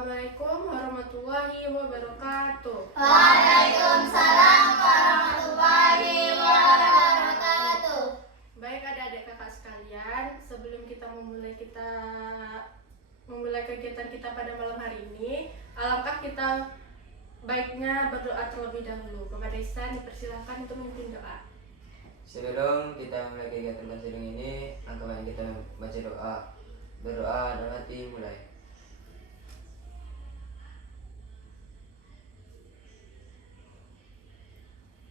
Assalamualaikum warahmatullahi wabarakatuh. Waalaikumsalam warahmatullahi wabarakatuh. Baik adik-adik kakak sekalian, sebelum kita memulai kegiatan kita pada malam hari ini, alangkah kita baiknya berdoa terlebih dahulu. Kepada Ihsan dipersilahkan untuk memimpin doa. Sebelum kita mulai kegiatan konseling ini, angka baik kita baca doa. Berdoa dalam hati mulai.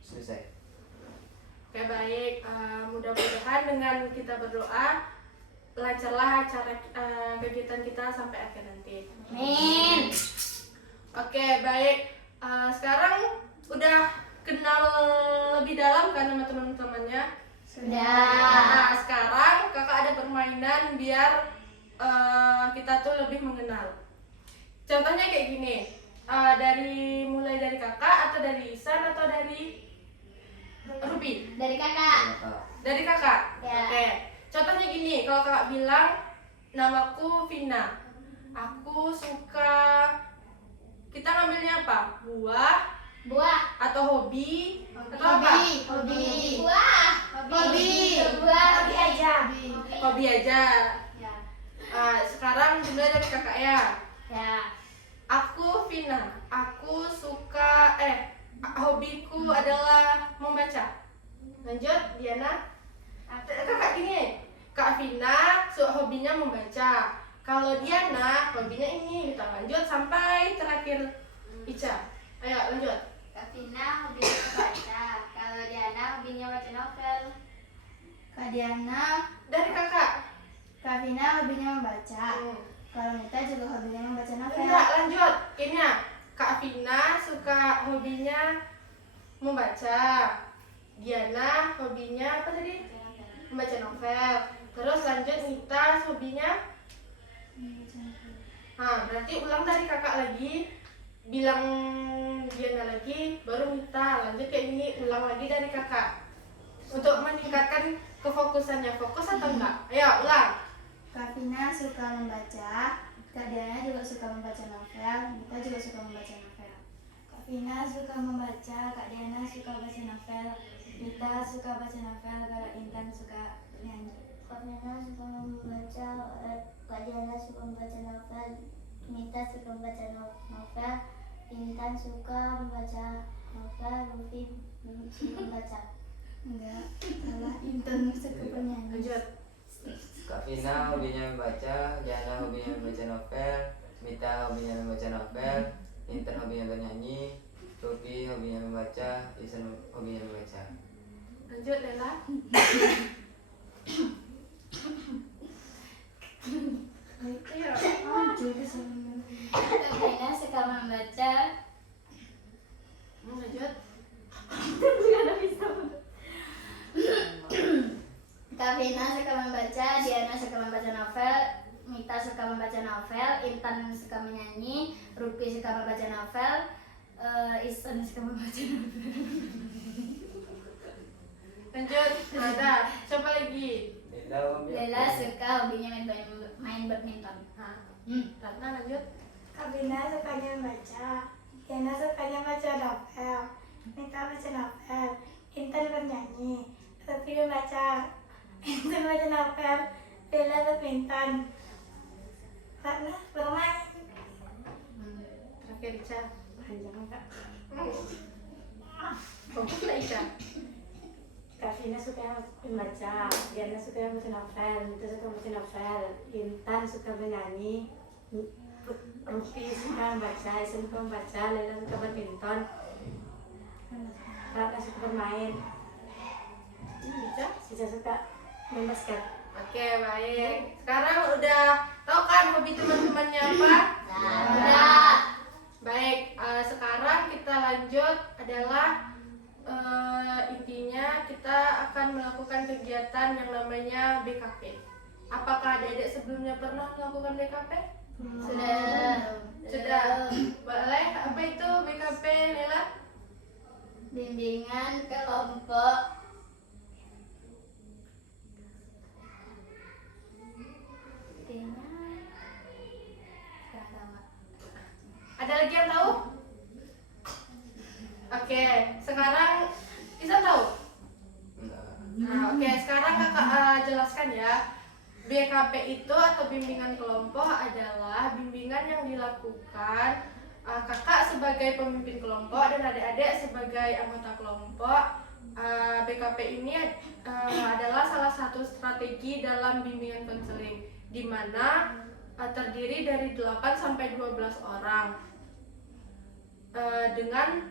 Selesai. Oke baik, mudah-mudahan dengan kita berdoa lancarlah acara kegiatan kita sampai akhir nanti. Amin. Oke baik, sekarang udah kenal lebih dalam kan sama teman-temannya? Sudah. Nah sekarang kakak ada permainan biar kita tuh lebih mengenal. Contohnya kayak gini, mulai dari kakak atau dari Ihsan atau dari Ruby? Dari kakak. Dari kakak? Ya. Oke. Contohnya gini, kalau kakak bilang namaku Vina, aku suka, kita ngambilnya apa? Buah. Atau hobi? Atau apa? Hobi. Buah. Hobi. Buah. Hobi aja. Hobi aja. Ya. Sekarang dimulai dari kakak ya. Ya. Aku Vina, aku suka, hobiku adalah membaca. Lanjut, Diana. Kakak gini, Kak Vina hobinya membaca. Kalau Diana hobinya ini, kita lanjut sampai terakhir Ica. Ayo lanjut. Kak Vina hobinya membaca. Kalau Diana hobinya baca novel. Kak Diana. Dari kakak. Kak Vina hobinya membaca. Kalau Nita juga hobinya membaca novel. Enggak, lanjut. Ini Kak Vina suka hobinya membaca. Diana hobinya apa tadi? Membaca novel. Terus lanjut Nita hobinya. Berarti ulang dari kakak lagi, bilang Diana lagi, baru Nita. Lanjut kayak gini, ulang lagi dari kakak. Untuk meningkatkan kefokusannya, fokus atau enggak? Ayo ulang. Kak Vina suka membaca. Kak Diana juga suka membaca novel. Nita juga suka membaca novel. Kak Vina suka membaca. Kak Diana suka baca novel. Nita suka baca novel. Kalau Intan suka bernyanyi. Kak Vina suka membaca. Kak Diana suka membaca novel. Nita suka membaca novel. Intan suka membaca novel. Luffy suka membaca. Enggak, salah. Intan suka bernyanyi. Lanjut. Kak Vina hobinya membaca, Diana hobinya membaca novel, Mita hobinya membaca novel, Intan hobinya bernyanyi, Ruby hobinya membaca, Ihsan hobinya membaca. Lanjut Lela. Ayo. Kak Vina suka membaca. Lanjut. Kak Vina suka membaca, Diana suka membaca novel, Mita suka membaca novel, Intan suka menyanyi, Rupi suka membaca novel, Ihsan suka membaca novel. Lanjut. Ada. Siapa lagi? Lela suka hobinya main badminton. Ratna lanjut. Kak Vina sukanya membaca, Diana sukanya baca novel, Nita baca novel, Intan bernyanyi, Rupi membaca, Intan baca novel, Lela badminton, Ratna bermain. Terakhir Ica. Panjang Kak. Fokus lah Ica. Kak Vina suka membaca, Diana suka membaca novel, Nita suka membaca novel, Intan suka bernyanyi, Rupi suka membaca, Ihsan suka membaca, Lela suka badminton, Ratna suka bermain, Ica suka main basket. Oke baik. Sekarang udah tahu kan hobi teman-temannya apa? Udah. Baik. Sekarang kita lanjut adalah intinya kita akan melakukan kegiatan yang namanya BKP. Apakah adik-adik sebelumnya pernah melakukan BKP? Sudah. Boleh. Apa itu BKP, Lela? Bimbingan kelompok. Artinya jelaskan ya. BKP itu atau bimbingan kelompok adalah bimbingan yang dilakukan kakak sebagai pemimpin kelompok dan adik-adik sebagai anggota kelompok. BKP ini adalah salah satu strategi dalam bimbingan konseling, di mana terdiri dari 8 sampai 12 orang dengan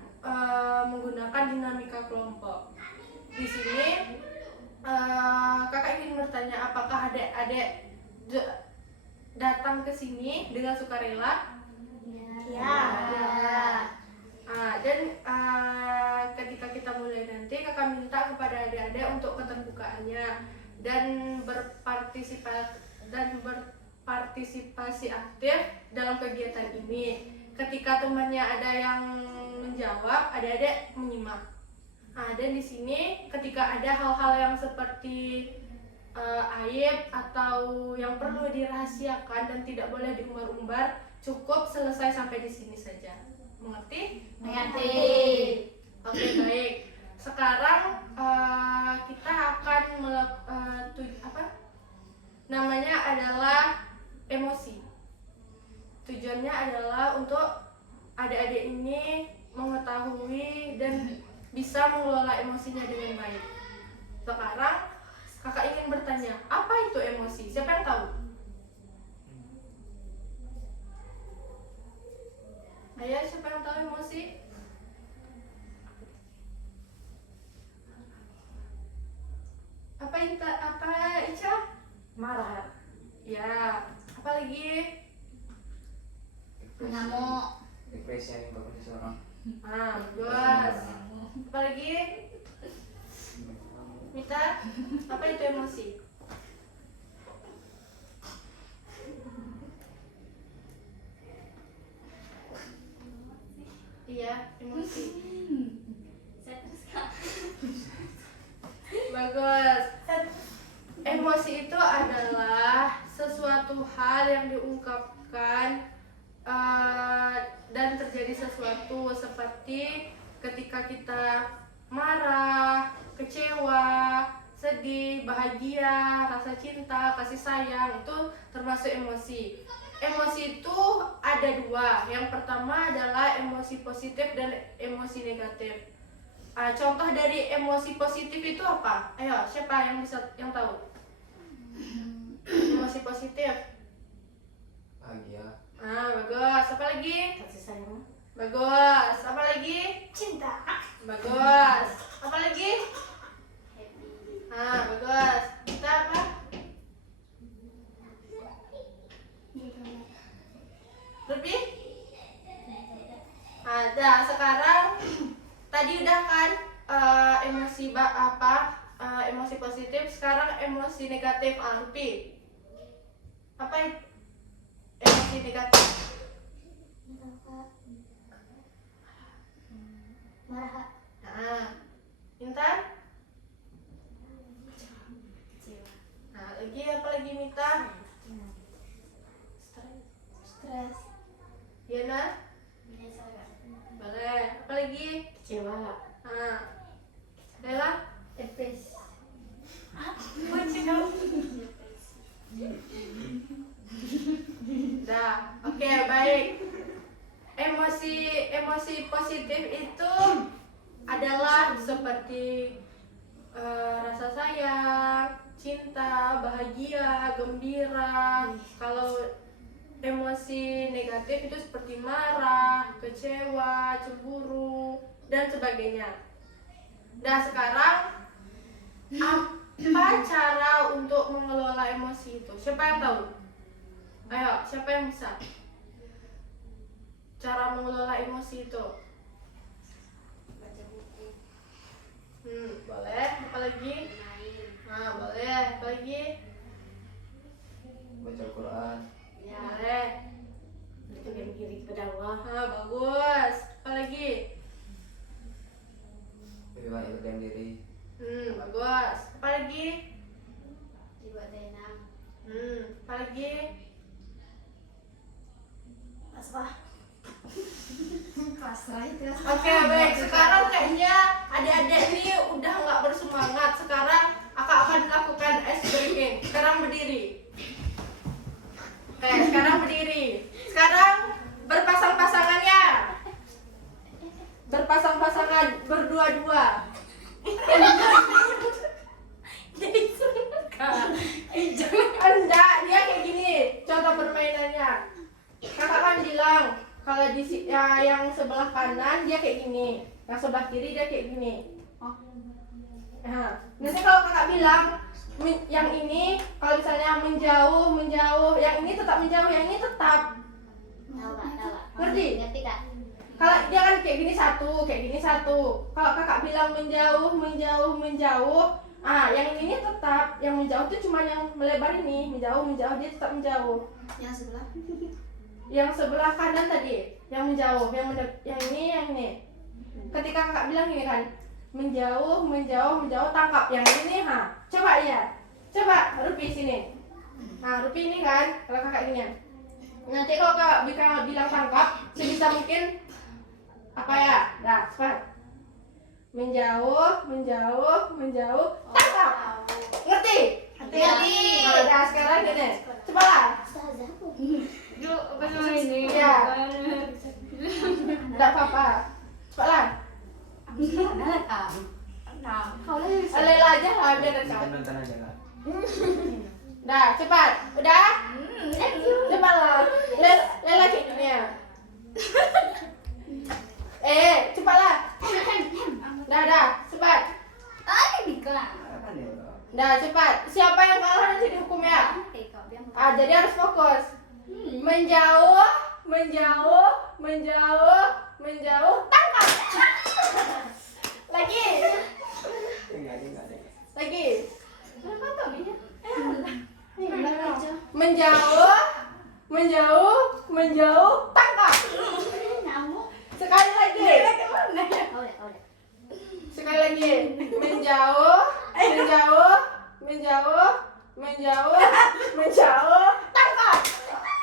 menggunakan dinamika kelompok. Di sini kakak ingin bertanya, apakah adik-adik datang ke sini dengan sukarela? Ya. Dan ketika kita mulai nanti, kakak minta kepada adik-adik untuk keterbukaannya dan berpartisipasi aktif dalam kegiatan ini. Ketika temannya ada yang menjawab, adik-adik menyimak. Dan di sini ketika ada hal-hal yang seperti aib atau yang perlu dirahasiakan dan tidak boleh diumbar-umbar, cukup selesai sampai di sini saja. Mengerti? Mengerti. Oke, baik. Sekarang kita akan namanya adalah emosi. Tujuannya adalah untuk adik-adik ini mengetahui dan bisa mengelola emosinya dengan baik. Sekarang kakak ingin bertanya, apa itu emosi? Siapa yang tahu? Ayo, siapa yang tahu emosi? Apa Ica? Marah. Ya. Apa lagi? Mengamuk. Depresi yang menyebabkan seseorang. Bagus. Apa lagi? Mita, apa itu emosi? Iya, emosi. Saya teruskan. Bagus. Emosi itu adalah sesuatu hal yang diungkapkan dan terjadi sesuatu, seperti ketika kita marah, kecewa, sedih, bahagia, rasa cinta, kasih sayang, itu termasuk emosi. Emosi itu ada dua. Yang pertama adalah emosi positif dan emosi negatif. Contoh dari emosi positif itu apa? Ayo, siapa yang tahu? Emosi positif. Bahagia. Bagus. Apa lagi? Kasih sayang. Bagus. Apa lagi? Cinta. Bagus. Apa lagi? Bagus. Kita apa? Lebih? Ada. Sekarang tadi udah kan emosi emosi positif. Sekarang emosi negatif. Rupi. Apa itu? Emosi negatif. Marah. Intan? Kecewa. Lagi apa lagi Mita? Stres. Yana? Biasa gak? Boleh. Apa lagi? Kecewa. Lela? Depresi. Dah. Oke, baik. Emosi positif itu adalah seperti rasa sayang, cinta, bahagia, gembira. Kalau emosi negatif itu seperti marah, kecewa, cemburu, dan sebagainya. Nah, sekarang apa cara untuk mengelola emosi itu? Siapa yang tahu? Ayo, siapa yang bisa? Cara mengelola emosi itu? Baca buku. Boleh. Apa lagi? Boleh. Apa lagi? Baca Al-Quran. Boleh. Mendekatkan diri kepada Allah. Bagus. Apa lagi? Lebih banyak berdiam diri. Bagus. Apa lagi? Dibuat tenang. Apa lagi? Pasrah. Pasrah itu. Oke, baik. Sekarang kayaknya adik-adik ini udah nggak bersemangat. Sekarang Kakak akan melakukan ice breaking. Sekarang berdiri. Oke, sekarang berdiri. Sekarang berpasang-pasangan ya. Berpasang-pasangan, berdua-dua. Enggak, dia kayak gini. Contoh permainannya. Kakak kan bilang kalau yang sebelah kanan dia kayak gini, yang sebelah kiri dia kayak gini. Nah, nanti kalau kakak bilang yang ini, kalau misalnya menjauh, yang ini tetap menjauh, yang ini tetap. Ngerti? Ngerti kak? Kalau dia kan kayak gini satu. Kalau kakak bilang menjauh, yang ini tetap, yang menjauh tuh cuma yang melebar ini, menjauh, dia tetap menjauh. Yang sebelah? Yang sebelah kanan tadi, yang menjauh, yang ini. Ketika kakak bilang gini kan, menjauh, tangkap yang ini, coba ya, coba Rupi sini. Nah, Rupi ini kan, kalau kakak gini ya. Nanti kalau kakak bilang tangkap, sebisa mungkin apa ya? Dah, cepat. Menjauh, tangkap. Ngerti? Ngerti. Nah, dah sekarang gini. Cobalah. Iya. Enggak apa-apa. Cepatlah. Lela aja lah biar Kita dekat. nonton aja lah. Dah, cepat. Udah? Cepatlah. Lela kayak gini ya. Cepatlah. Dah, cepat. Apa nih, bro? Dah, cepat. Siapa yang kalah nanti dihukum ya? Jadi harus fokus. Menjauh, tangkap. Lagi. Menjauh, tangkap. Sekali lagi. Menjauh, tangkap.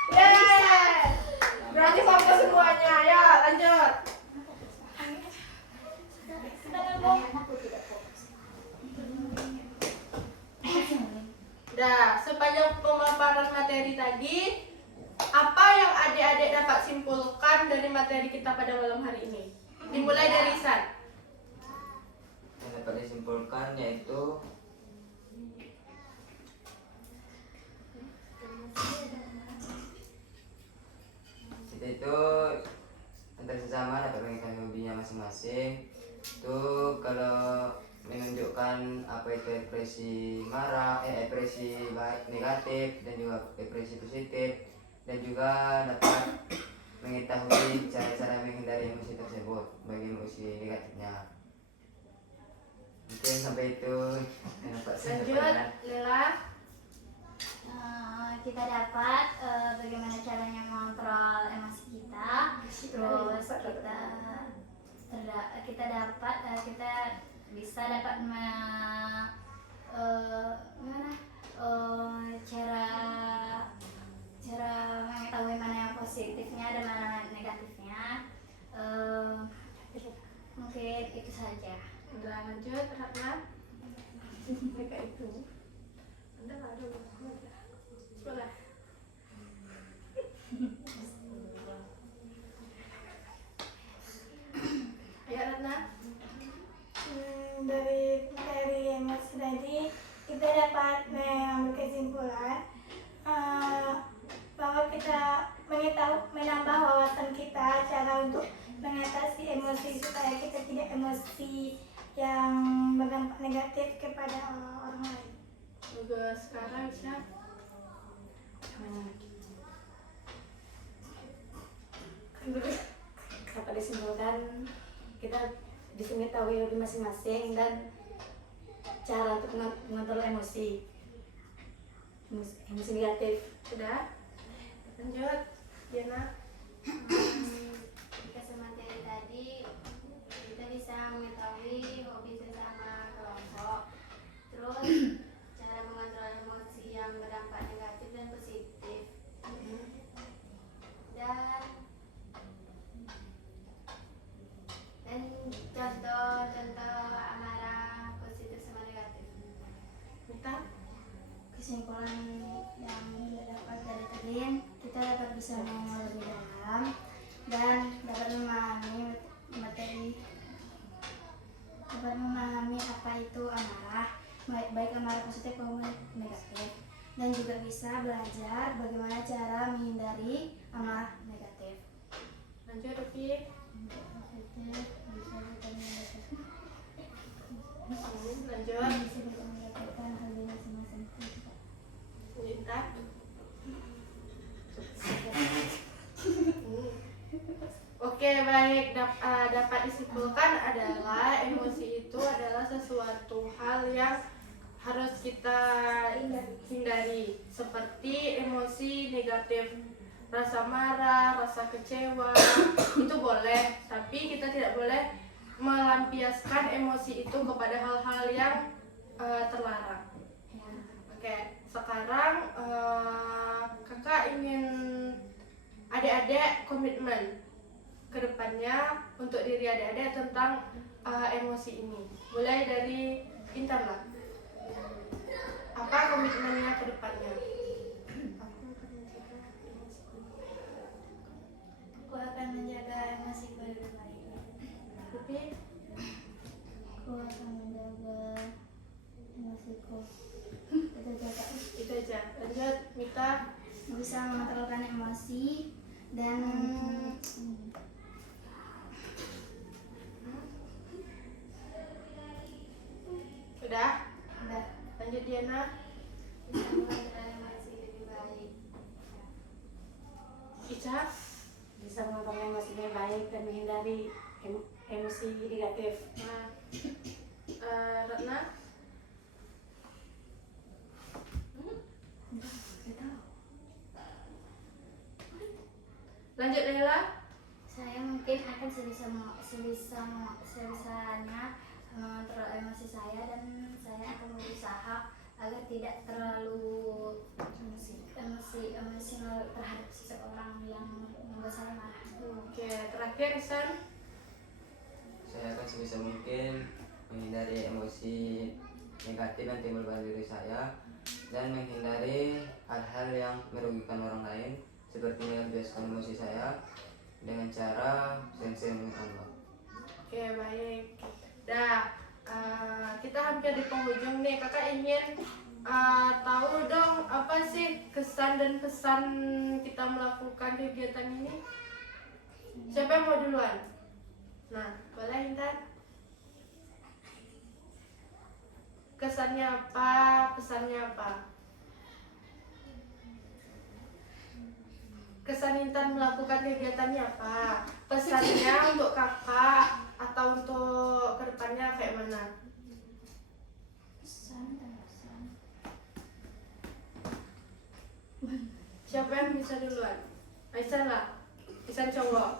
Yeay. Berarti fokus semuanya. Ya, lanjut. Dah, sepanjang pemaparan materi tadi, apa yang adik-adik dapat simpulkan dari materi kita pada malam hari ini? Dimulai dari San. Yang dapat disimpulkan yaitu kita itu antar sesama dapat mengetahui hobinya masing-masing. Itu kalau menunjukkan apa itu ekspresi marah, ekspresi negatif dan juga ekspresi positif, dan juga dapat mengetahui cara-cara menghindari emosi tersebut bagi emosi negatifnya. Mungkin sampai itu yang dapat saya Lanjut, sampaikan. Lela. Kita dapat bagaimana caranya mengontrol emosi kita, terus kita bisa dapat cara mengetahui mana yang positifnya dan mana negatifnya. Mungkin itu saja. Udah lanjut, Ratna. Mereka itu. Udah lah, udah. Sekolah. Ya, Ratna. Dari materi yang mas tadi kita dapat mengambil kesimpulan bahwa kita menambah wawasan kita cara untuk mengatasi emosi supaya kita tidak emosi yang berdampak negatif kepada orang lain. Juga sekarang Isya. Dapat disimpulkan kita di sini tahu hobi masing-masing dan cara untuk mengontrol emosi negatif. Sudah? Lanjut, Diana. Jika materi tadi kita bisa mengetahui hobi sesama kelompok, terus cara mengontrol emosi yang berdampak negatif dan positif, dan contoh-contoh amarah positif sama negatif. kesimpulan yang kita dapat dari tadi, kita dapat bisa mengenal lebih dalam dan dapat memahami apa itu amarah, baik amarah positif maupun negatif, dan juga bisa belajar bagaimana cara menghindari amarah negatif. Lanjut, Rupi. Lanjut. Intan. Oke, baik. Dapat disimpulkan adalah emosi itu adalah sesuatu hal yang harus kita hindari, seperti emosi negatif, rasa marah, rasa kecewa, itu boleh, tapi kita tidak boleh melampiaskan emosi itu kepada hal-hal yang terlarang. Oke, sekarang kakak ingin adik-adik komitmen ke depannya untuk diri adik-adik tentang emosi ini. Mulai dari Intan lah. Apa komitmennya ke depannya? Aku akan menjaga emosiku lebih baik. Rupi? Aku akan menjaga emosiku. Itu aja. Lanjut, Mita. Bisa mengontrolkan emosi dan Udah? udah Lanjut, Diana. bisa mengontrol emosi lebih baik. Ica. Bisa mengontrol emosinya baik dan menghindari emosi negatif. Nah, Ratna. Lanjut, Lela. Saya mungkin akan sebisanya mengontrol emosi saya, dan saya akan berusaha agar tidak terlalu emosional terhadap seseorang yang membuat saya marah. Oke, terakhir Isan. Saya akan sebisa mungkin menghindari emosi negatif yang timbul pada diri saya dan menghindari hal-hal yang merugikan orang lain, seperti melampiaskan emosi saya dengan cara sering-sering mengingat Allah. Oke, baik. Dah, kita hampir di penghujung nih. Kakak ingin tahu dong apa sih kesan dan pesan kita melakukan kegiatan ini? Siapa yang mau duluan? Nah, boleh Intan. Kesannya apa? Pesannya apa? Kesan Intan melakukan kegiatannya apa? Pesannya untuk kakak atau untuk kedepannya kayak mana? Pesan dan pesan. Siapa yang bisa duluan? Aisyah lah. Aisyah cowok.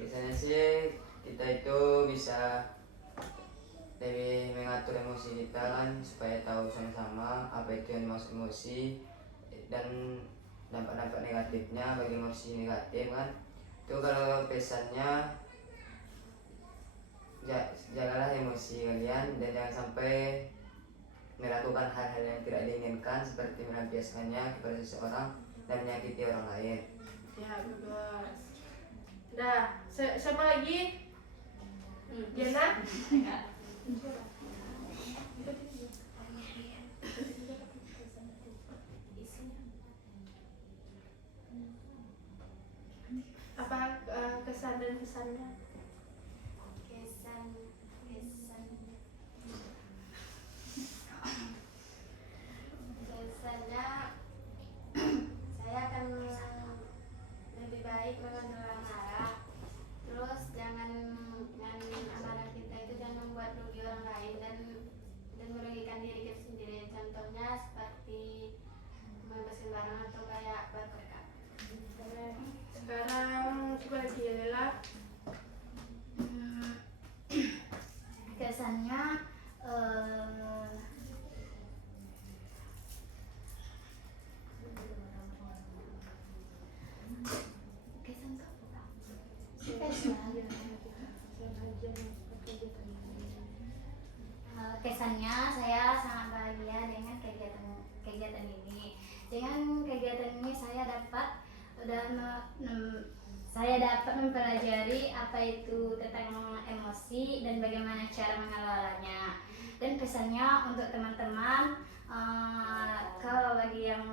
Biasanya sih kita itu bisa lebih mengatur emosi kita kan, supaya tahu sama-sama apa itu yang dimaksud emosi dan dampak-dampak negatifnya bagi emosi negatif kan. Itu kalau pesannya, jagalah emosi kalian dan jangan sampai melakukan hal-hal yang tidak diinginkan, seperti melampiaskannya kepada seseorang dan menyakiti orang lain. Ya, bagus. Dah, siapa lagi? Diana? Apa kesan dan pesannya? Kesannya saya akan lebih baik mengontrol amarah. Terus jangan amarah kita itu jangan membuat rugi orang lain dan merugikan diri kita sendiri. Contohnya seperti membebaskan barang atau kayak berperkara. Sekarang coba lagi ya Lela. saya dapat mempelajari apa itu tentang emosi dan bagaimana cara mengelolanya. Dan pesannya untuk teman-teman, kalau bagi yang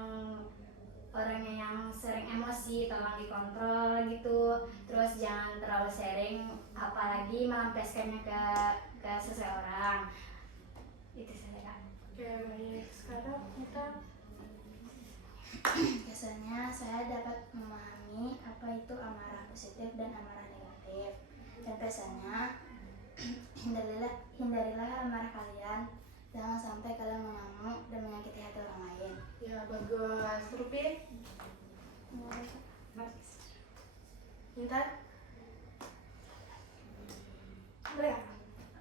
orangnya yang sering emosi, tolong dikontrol gitu. Terus jangan terlalu sharing, apalagi melampiaskannya ke seseorang. Itu saja Kak. Oke, baik. Sekarang kita Biasanya saya dapat memahami apa itu amarah positif dan amarah negatif. Dan biasanya hindarilah amarah kalian. Jangan sampai kalian mengamuk dan menyakiti hati orang lain. ya bagus. Rupi, Intan, Boleh nggak?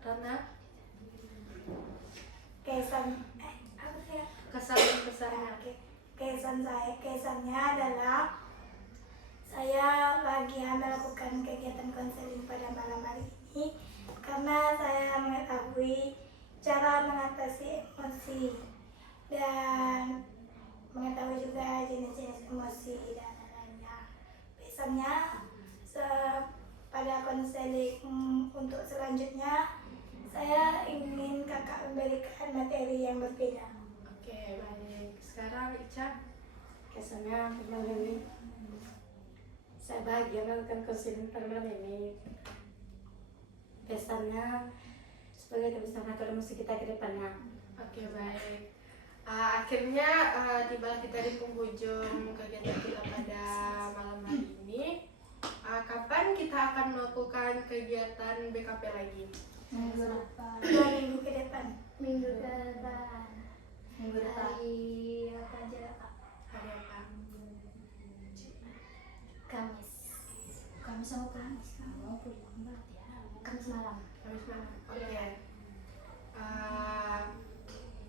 Rana, Kesan apa sih ya? kesan-kesannya. Oke. Kesannya adalah saya bahagia melakukan kegiatan konseling pada malam hari ini karena saya mengetahui cara mengatasi emosi dan mengetahui juga jenis-jenis emosi dan lain-lainnya. Biasanya pada konseling untuk selanjutnya saya ingin kakak memberikan materi yang berbeda. Oke, baik. Sekarang Ica. Kesannya malam ini saya bahagia melakukan konseling pada malam ini. Kesannya sebagai bisa mengatur emosi kita ke depannya. Oke, baik. Akhirnya tibalah kita di penghujung kegiatan kita pada malam hari ini. Kapan kita akan melakukan kegiatan BKP lagi? Minggu depan. 2 minggu ke depan. Minggu depan. Minggu depan. Hari apa aja Kak? Hari apa? Kamis. Kamis sama Kamis. Kamu pulang berarti ya? Kamis malam. Kamis malam. Oke.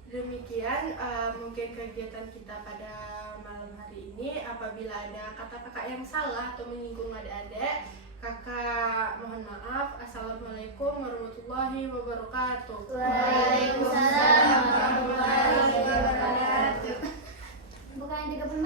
Demikian mungkin kegiatan kita pada malam hari ini. Apabila ada kata kakak yang salah atau menyinggung adik-adik, kakak mohon maaf. Assalamualaikum warahmatullahi wabarakatuh. Waalaikumsalam warahmatullahi wabarakatuh. Bukan yang 30 menit.